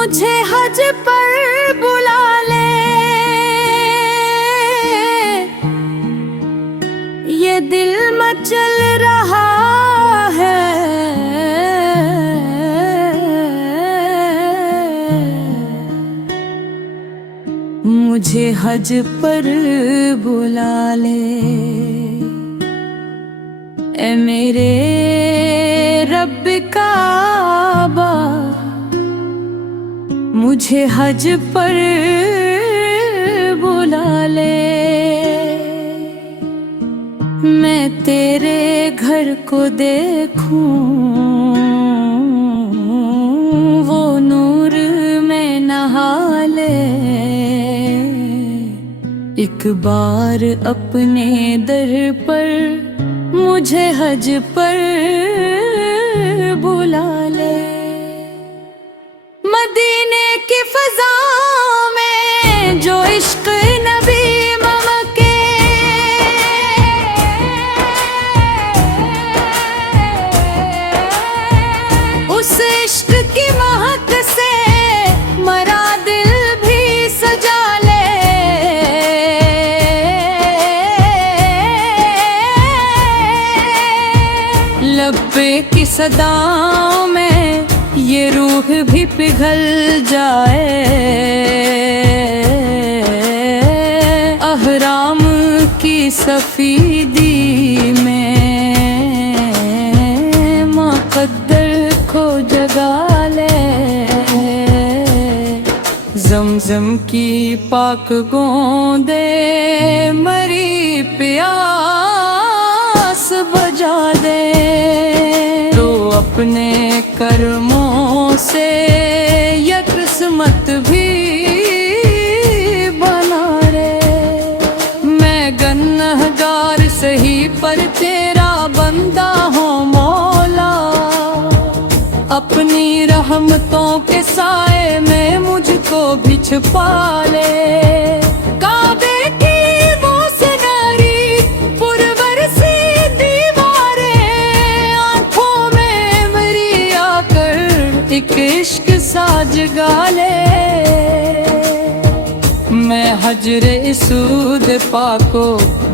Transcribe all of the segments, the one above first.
मुझे हज पर बुला ले, ये दिल मचल रहा है। मुझे हज पर बुला ले, ए मेरे रब काबा, मुझे हज पर बुला ले। मैं तेरे घर को देखूं, वो नूर में नहा ले। एक बार अपने दर पर मुझे हज पर बुला ले। मदीने की फ़ज़ाओं में जो इश्क़ नबी महके, उस इश्क़ की महक से मरा दिल भी सजा ले। लब्बे की सदाओं में ये रूह भी पिघल जाए। अहराम की सफीदी में मुक़द्दर को जगा ले। ज़मज़म की पाक गोंदे मरी प्यास बुझा दे। तो अपने कर्मों से ये किस्मत भी बना रे। मैं गुनहगार सही पर तेरा बंदा हूँ मौला, अपनी रहमतों के साए में मुझको भी छुपा ले। काबे की वो सिनारी पुरवर सी दीवारें, आँखों में मेरी आकर एक इश्क सा जगा ले। मैं हजरे इसूद पाको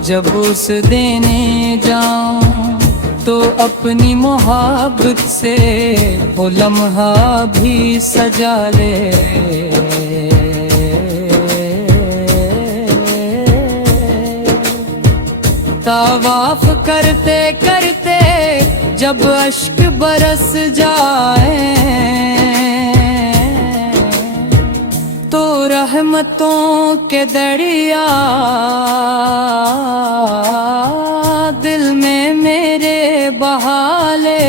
जब उस देने जाऊं, तो अपनी मोहब्बत से वो लम्हा भी सजा ले। तवाफ करते करते जब अश्क बरस जाए, तो रहमतों के दरिया दिल में मेरे बहा ले।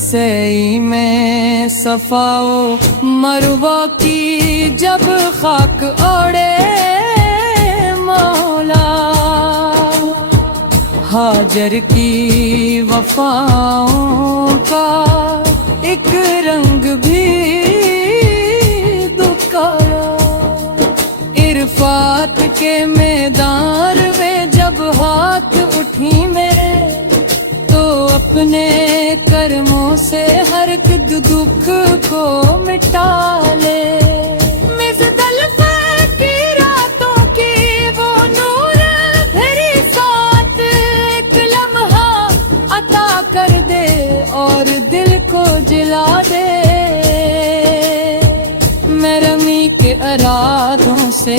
सई में सफाओ मरवा की जब खाक ओढ़े मौला, हाजर की वफाओं का एक रंग भी दुखाया। इरफात के मैदान में जब हाथ उठी मेरे, तो अपने कर्मों से हर एक दुख को मिटा ले। मिज़दलफ़ा की रातों की वो नूर भरी साथ एक लम्हा अता कर दे और दिल को जिला दे। मैं रमी के अराधों से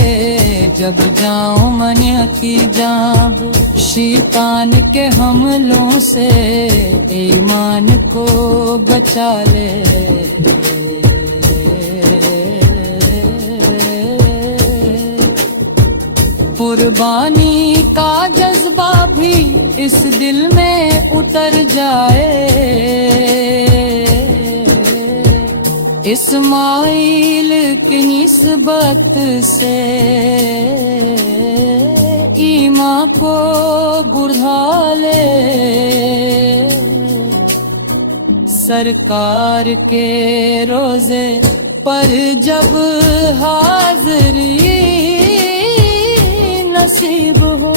जब जाऊं मनिया की जाब, शैतान के हमलों से ईमान को बचा ले। कुर्बानी का जज्बा भी इस दिल में उतर जाए। इस्माइल की निस्बत से ईमान को बुढ़ा ले। सरकार के रोजे पर जब हाज़री नसीब हो,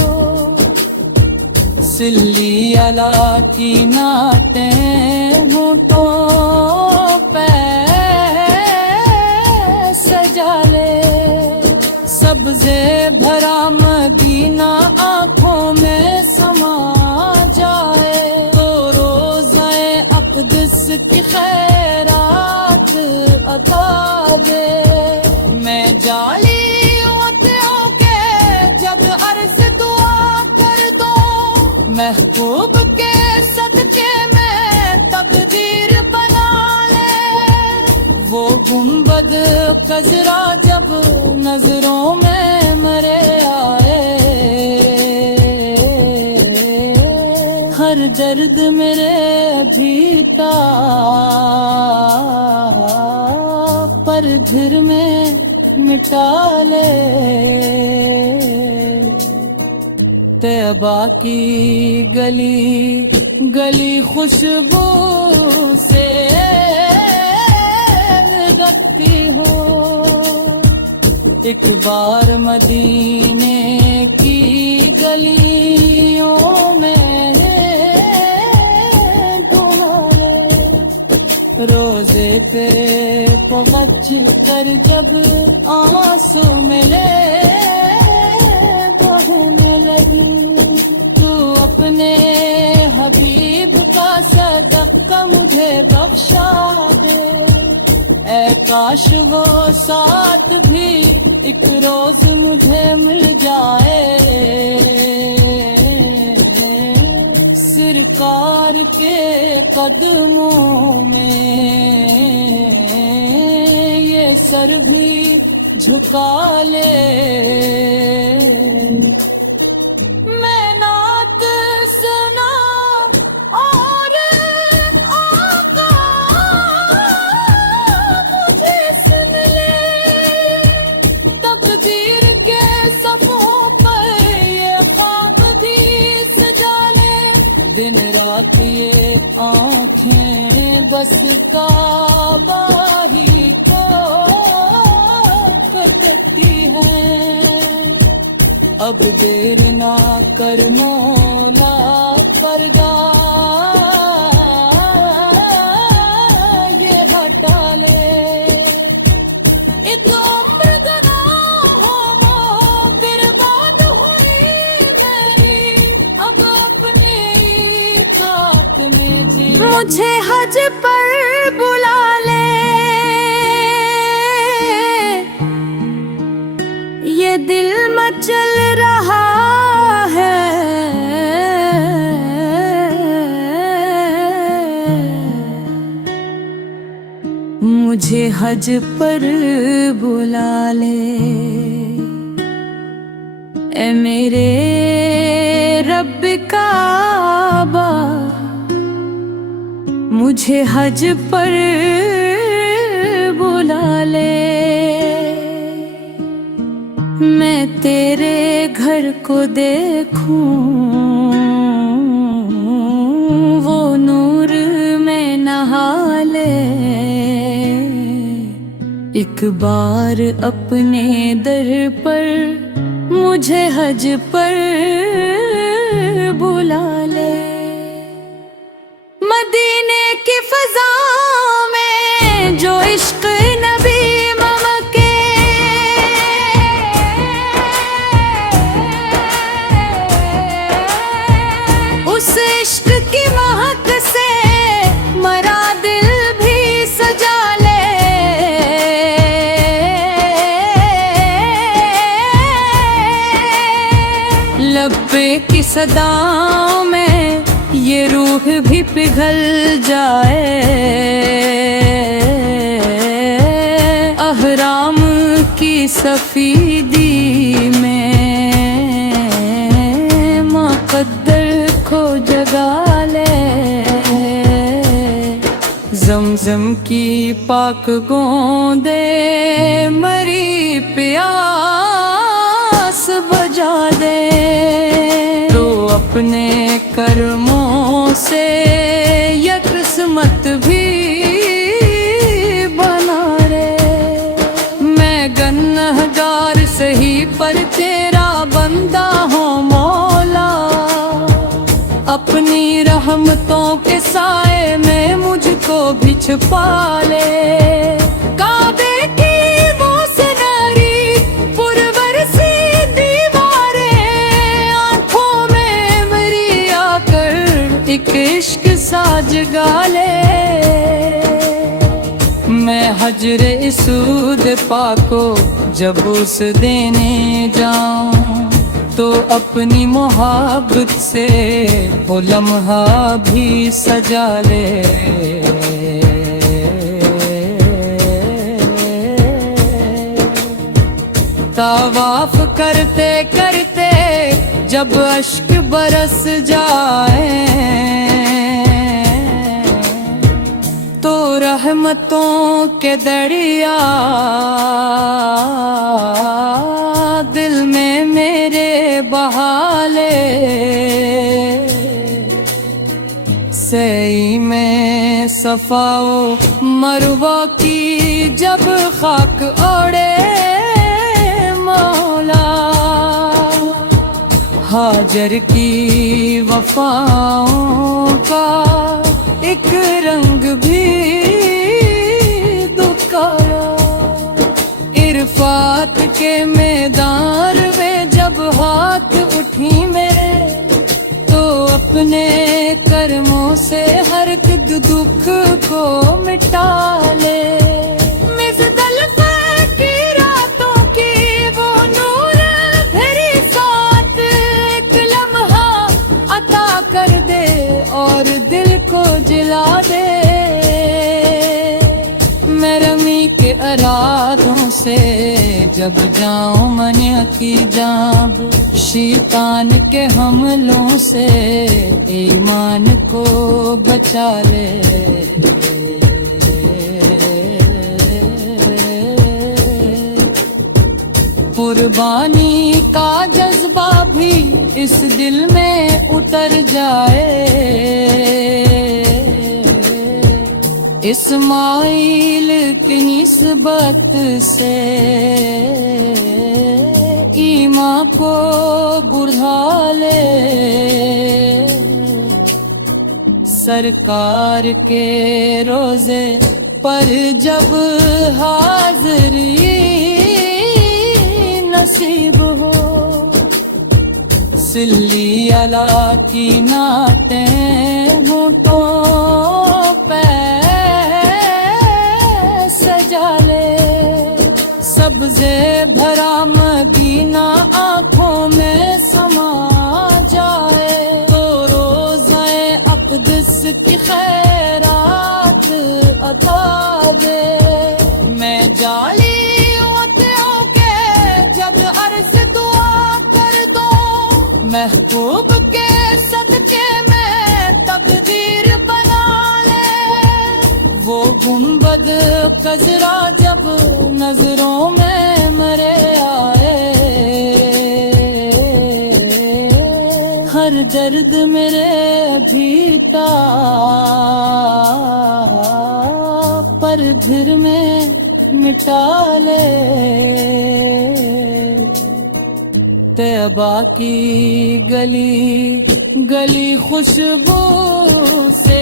सिल्ली अला की नाटें होठों भरा मदीना आंखों में समा जाए तो रोज़ाए अक़दस की खैरात अता दे। मैं जाली के जब अर्ज़ दुआ कर दो, महबूब के सदके में तकदीर बना ले। वो गुंबद कजरा जब नजरों में मरे आए, हर दर्द मेरे भीता पर फिर में मिटा ले। तैबा की गली गली खुशबू से लगती हो, एक बार मदीने की गलियों में घुमाए। रोजे पे पहुँच कर जब आंसू मिले बहने लगी, तू अपने हबीब का सदका मुझे बख्शा दे। ऐ काश वो साथ भी एक रोज मुझे मिल जाए, सरकार के कदमों में ये सर भी झुका ले। मैं नात सुना और आका मुझे सुन ले, तकदीर के सफ़ों पर ये ख्वाब भी सजा ले। दिन रात ये आँखें बस काबा ही को करती हैं। अब देर ना कर मौला पर्दा ये हटा ले। एक उम्र गुनाहों में बर्बाद हुई मेरी, अब अपनी साथ में जी। मुझे हज पर बुला ले, ये दिल मचल रहा है। मुझे हज पर बुला ले, ए मेरे रब काबा, मुझे हज पर बुला ले। मैं तेरे घर को देखूं, वो नूर में नहा ले। एक बार अपने दर पर मुझे हज पर बुला ले। मदीने की फ़ज़ा में जो इश्क़ नबी ममके, उस इश्क़ की महक से मरा दिल भी सजा ले। लब्बे की सदाओं में ये रूह भी पिघल जाए, अहराम की सफीदी में मुक़द्दर को जगा ले। ज़मज़म की पाक गोंदे मरी प्यास बुझा दे, तो अपने कर्मों से ये किस्मत भी बना रे। मैं गुनहगार सही पर तेरा बंदा हूँ मौला, अपनी रहमतों के साए में मुझको भी छुपा ले। काबे की वो सुनहरी पुरवर सी जगा ले। मैं हजरे इसूद पाको जब उस देने जाऊं, तो अपनी मोहब्बत से वो लम्हा भी सजा ले। तवाफ करते करते जब अश्क बरस जाए, तो रहमतों के दरिया दिल में मेरे बहा ले। सई में सफाओ मरवा की जब खाक ओढ़े मौला, हाजर की वफाओं का एक रंग भी दुखाया। इरफात के मैदान में जब हाथ उठी मेरे, तो अपने कर्मों से हर एक दुख को मिटा ले। मिज़दल की रातों की वो नूर भरी साथ एक लम्हा अता कर दे और दिल को जिला दे। मैं रमी के अराधों से जब जाऊं मन की जाब, शैतान के हमलों से ईमान को बचा ले। कुर्बानी का जज्बा भी इस दिल में उतर जाए। इस्माइल की निस्बत से ईमान को बुढ़ा ले। सरकार के रोजे पर जब हाज़री नसीब हो, सिल्ली अला की नातें होठों पे सजा ले। सब्ज़े भरा मदीना आँखों में समा जाए, तो रोज़े अक़दस की खैरात अता दे। मैं जाली महबूब के सदके में तकदीर बना ले। वो गुंबद कजरा जब नजरों में मरे आए, हर दर्द मेरे भीता पर फिर में मिटा ले। तैबा की गली गली खुशबू से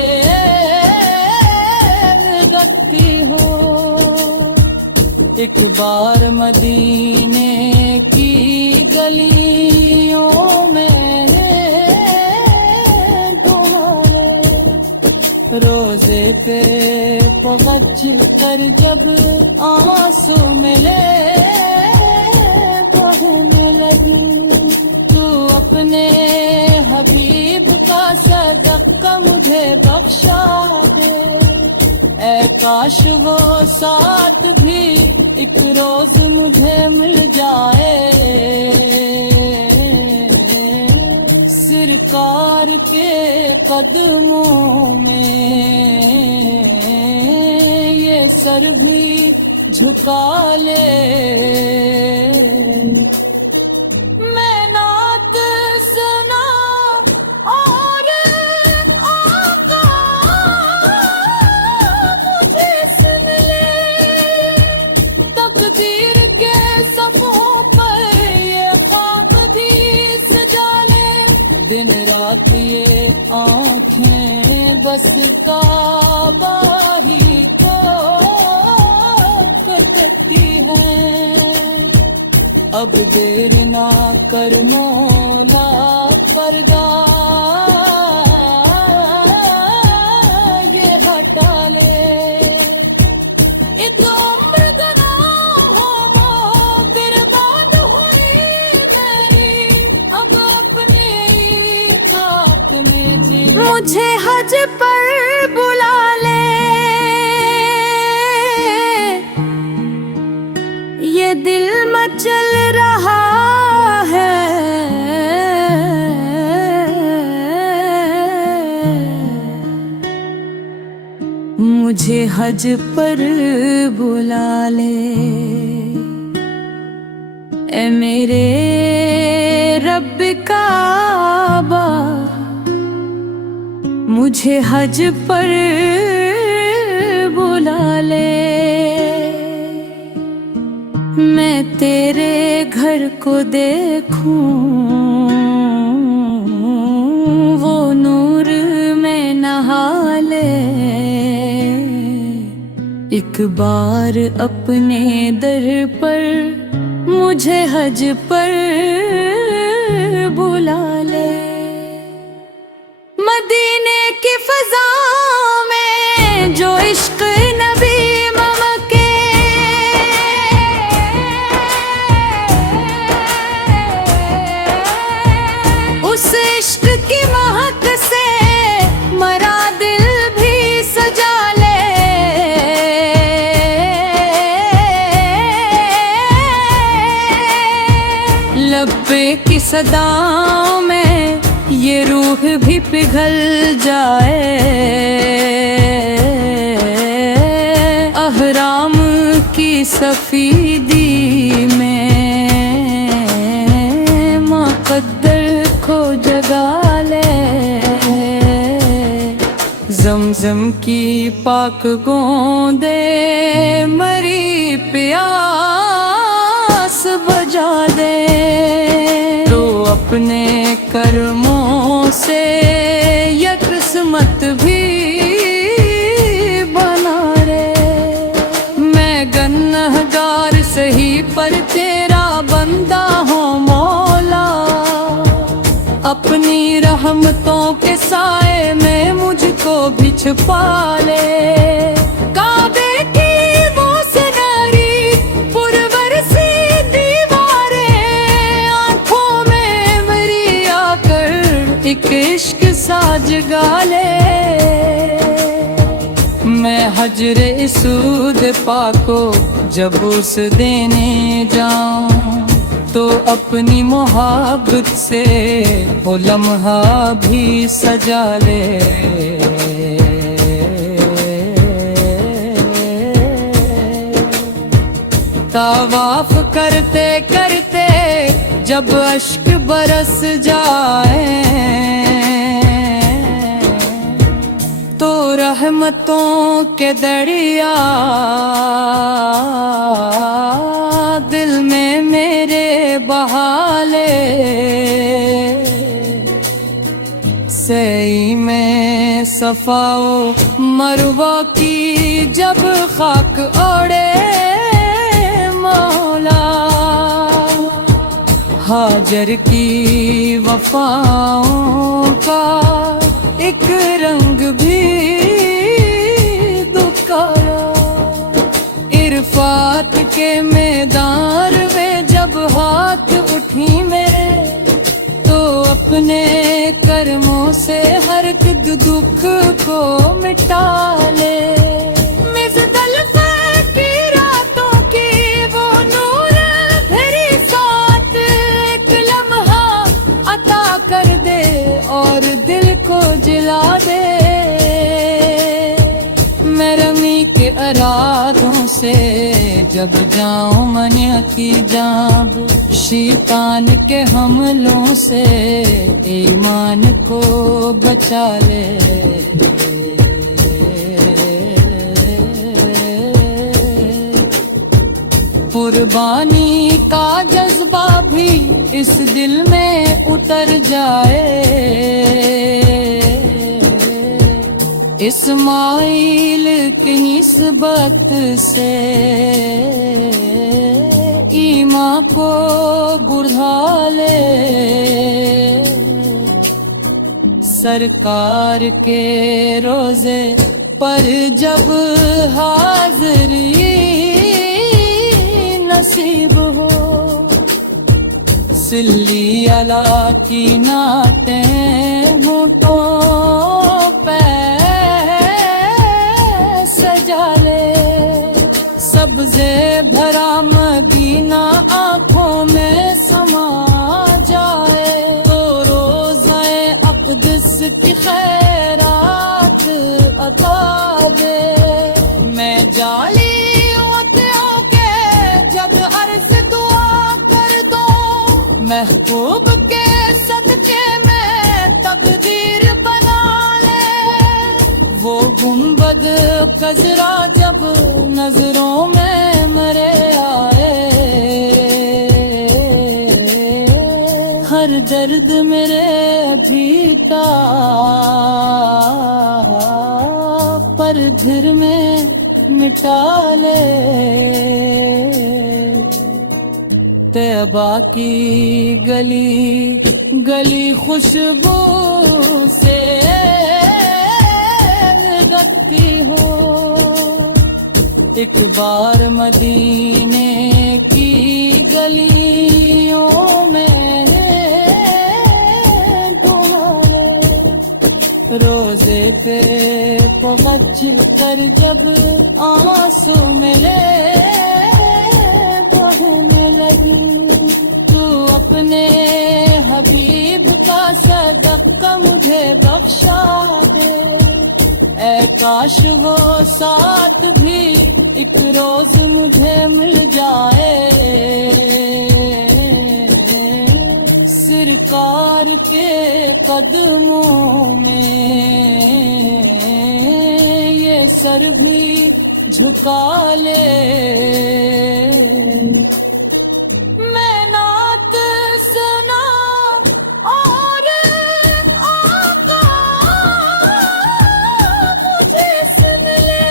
लगती हो, एक बार मदीने की गलियों में घुमाए। रोजे पे पहुँच कर जब आंसू मिले बहने लगी, तू अपने हबीब का सदका मुझे बख्शा दे। ऐ काश वो साथ भी एक रोज मुझे मिल जाए, सरकार के कदमों में ये सर भी झुका ले। मैं नात सुना और आका मुझे सुन ले, तकदीर के सफ़ों पर ये ख्वाब भी सजा ले। दिन रात ये आँखें बस काबा ही को करती हैं। अब देर ना कर मौला पर्दा हज पर बुला ले। ए मेरे रब काबा, मुझे हज पर बुला ले। मैं तेरे घर को देखूं, वो नूर में नहा ले। एक बार अपने दर पर मुझे हज पर बुला ले। मदीने की फजा में जो इश्क नबी ममके, उस इश्क की महक से मरा दिल भी सजा ले। लब्बे की सदाओं में ये रूह भी पिघल जाए। अहराम की सफीदी में मुक़द्दर को जगा ले। ज़मज़म की पाक गोंदे मरी प्यास बुझा दे। तो अपने कर्मों से ये किस्मत भी बना रे। मैं गुनहगार सही पर तेरा बंदा हूँ मौला। अपनी रहमतों के साए में मुझको भी छुपा ले। काबे की वो सुनहरी पुरवर सी दीवारें, आँखों में मेरी आकर एक इश्क सा जगा ले। मैं हजरे इसूद पाको जब उस देने जाऊं, तो अपनी मोहब्बत से वो लम्हा भी सजा ले। तवाफ करते करते जब अश्क बरस जाए, तो रहमतों के दरिया दिल में मेरे बहा ले। सई में सफाओ मरवा की जब खाक ओढ़े मौला, हाजर की वफाओं का एक रंग भी दुकारा। इरफात के मैदान में जब हाथ उठी मेरे, तो अपने कर्मों से हर एक दुख को मिटा ले। मिज़दल की रातों की वो नूर भरी साथ एक लम्हा अता कर दे और दिल को जिला दे। मैं रमी के अराधों से जब जाऊं मन की जाब, शैतान के हमलों से ईमान को बचा ले। कुर्बानी का जज्बा भी इस दिल में उतर जाए। इस्माइल की निस्बत से ईमान को बुढ़ा ले। सरकार के रोजे पर जब हाज़री नसीब हो, सिल्ली अला की नातें होठों पे सजा ले। सब्ज़े भरा मदीना आँखों में समा जाए, तो रोज़ाए अक़दस की खैरात अता दे। जाली अतियों के जब अर्ज दुआ कर दो, महबूब के सदके में तकदीर बना ले। वो गुंबद कजरा जब नजरों में मेरे आए, हर दर्द मेरे भीता पर फिर में मिटा ले। तैबा की गली गली खुशबू से लगती हो, एक बार मदीने की गलियों में रोजे पे पहुँच कर जब आंसू मिले बहने लगी, तू अपने हबीब का सदका मुझे बख्शा दे। ऐ काश वो साथ भी एक रोज मुझे मिल जाए, सरकार के कदमों में ये सर भी झुका ले। मैं नात सुना और आका मुझे सुन ले,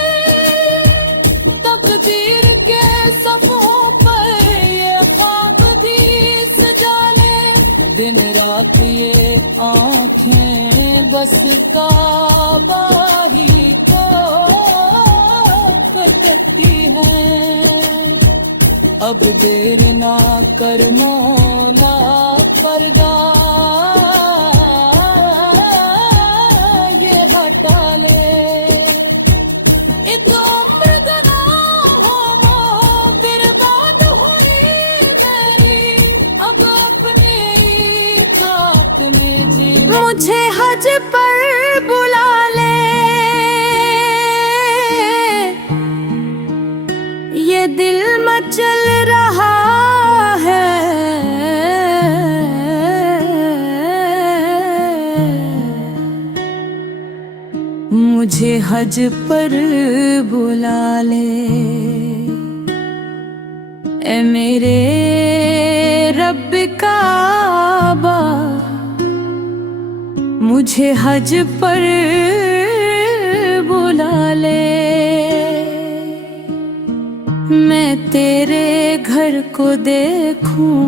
तकदीर के सफ़ों पर ये ख्वाब भी सजा ले। दिन रात ये आँखें बस काबा ही को तकती हैं। अब देर ना कर मौला पर्दा ये हटा ले। एक उम्र गुनाहों में बर्बाद हुई मेरी, अब अपनी साथ में जी मुझे हज पर बुला ले। ये दिल मचल रहा है, मुझे हज पर बुला ले। ए मेरे रब काबा मुझे हज पर बुला ले। मैं तेरे घर को देखूं,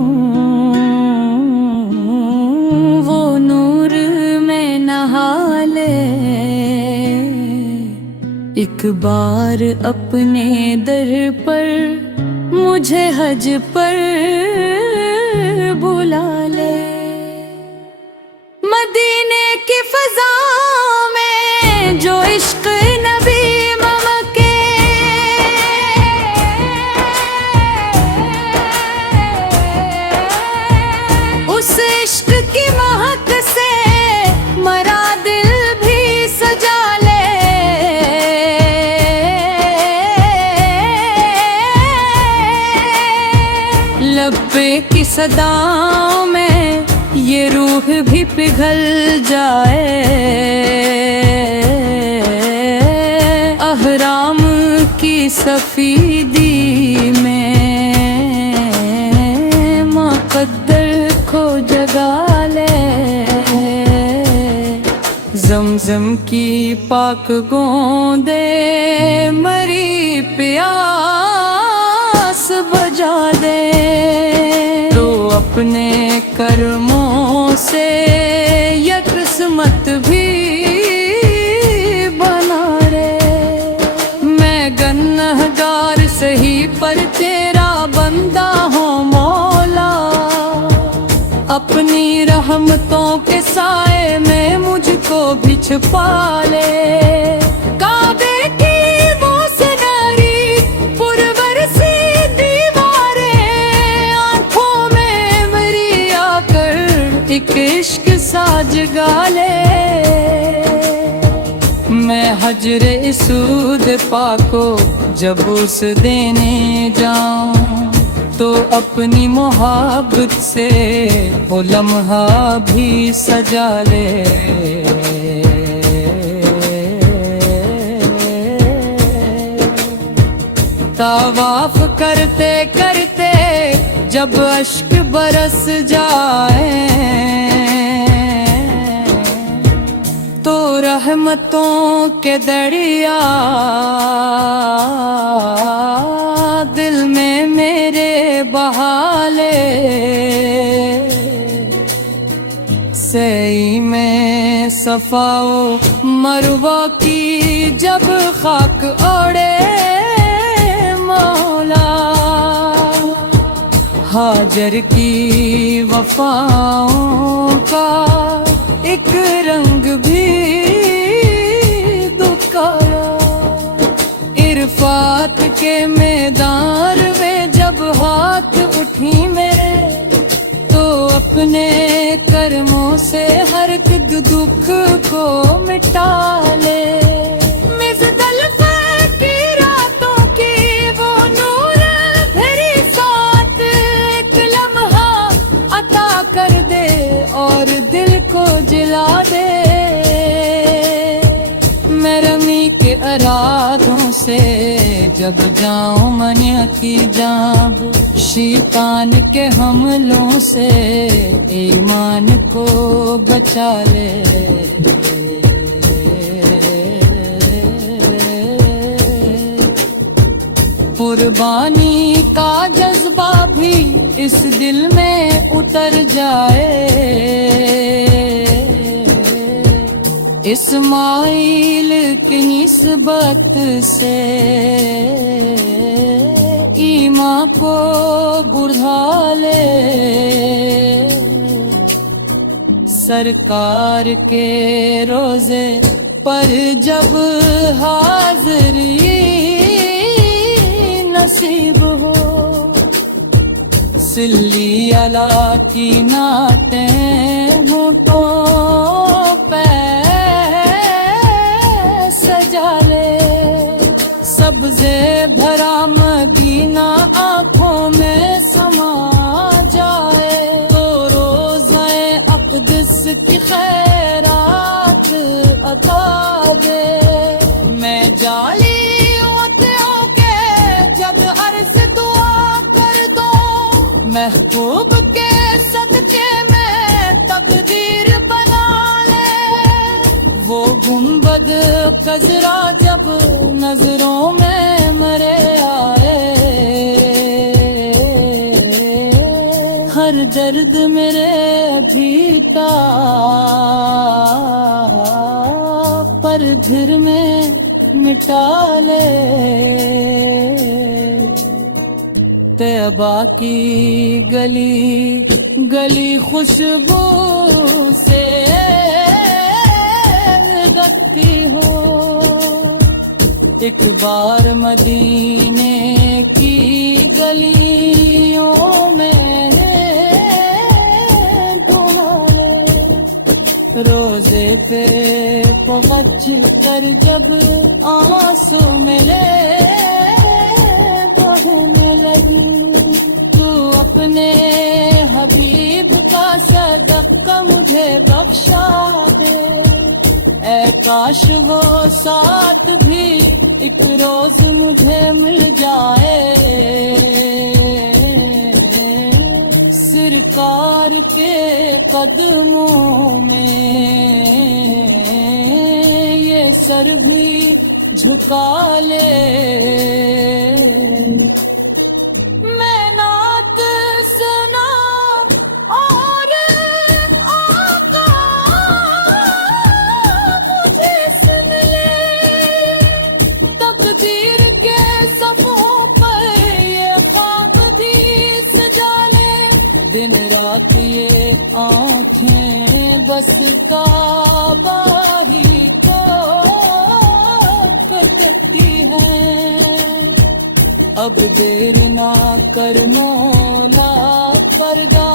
वो नूर में नहा ले। एक बार अपने दर पर मुझे हज पर बुला ले। मदीने की फजा में जो इश्क नबी ममके, उस इश्क की महक से मरा दिल भी सजा ले। लब्बे की सदाओं में ये रूह भी पिघल जाए, अहराम की सफीदी में मुक़द्दर को जगा ले। ज़मज़म की पाक गोंदे मरी प्यास बुझा दे। तो अपने कर्मों से ये किस्मत भी बना रे। मैं गुनहगार सही पर तेरा बंदा हूँ मौला, अपनी रहमतों के साए में मुझको भी छुपा ले। काबे की वो सुनहरी पुरवर सी दीवारें आँखों में मेरी आकर एक इश्क सा जगा ले। मैं नजरे सूद पाको जब उस देने जाऊं, तो अपनी मोहब्बत से वो लम्हा भी सजा ले। तवाफ करते करते जब अश्क बरस जाए, तो रहमतों के दरिया दिल में मेरे बहा ले। सई में सफाओ मरवा की जब खाक ओढ़े मौला, हाजर की वफाओं का एक रंग भी दुखाया। इरफात के मैदान में जब हाथ उठी मेरे, तो अपने कर्मों से हर एक दुख को मिटा ले। और दिल को जिला दे। मैं रमी के अराधों से जब जाऊं मनिया की जाब, शैतान के हमलों से ईमान को बचा ले। कुर्बानी का जज्बा भी इस दिल में उतर जाए। इस्माइल की निस्बत से ईमान को बुढ़ा ले। सरकार के रोजे पर जब हाज़री नसीब हो, सिल्ली अला की नातें होठों पे सजा ले। सब्ज़े भरा मदीना आँखों में समा जाए, तो रोज़े अक़दस की खैरात अता दे। मैं जाली महबूब के सदके में तकदीर बना ले। वो गुंबद कजरा जब नजरों में मरे आए, हर दर्द मेरे भीता पर फिर में मिटा ले। तैयबा की गली गली खुशबू से लगती हो। एक बार मदीने की गलियों में घुमा, रोजे पे पहुँच कर जब आंसू मिले बहने लगी। तू अपने हबीब का सदका मुझे बख्शा दे। ऐ काश वो साथ भी एक रोज मुझे मिल जाए। सरकार के कदमों में ये सर भी झुका ले। मैं नात सुना और आका मुझे सुन ले। तकदीर के सफ़ों पर ये ख्वाब भी सजा ले। दिन रात ये आँखें बस काबा ही को करती हैं। अब देर ना कर मौला पर्दा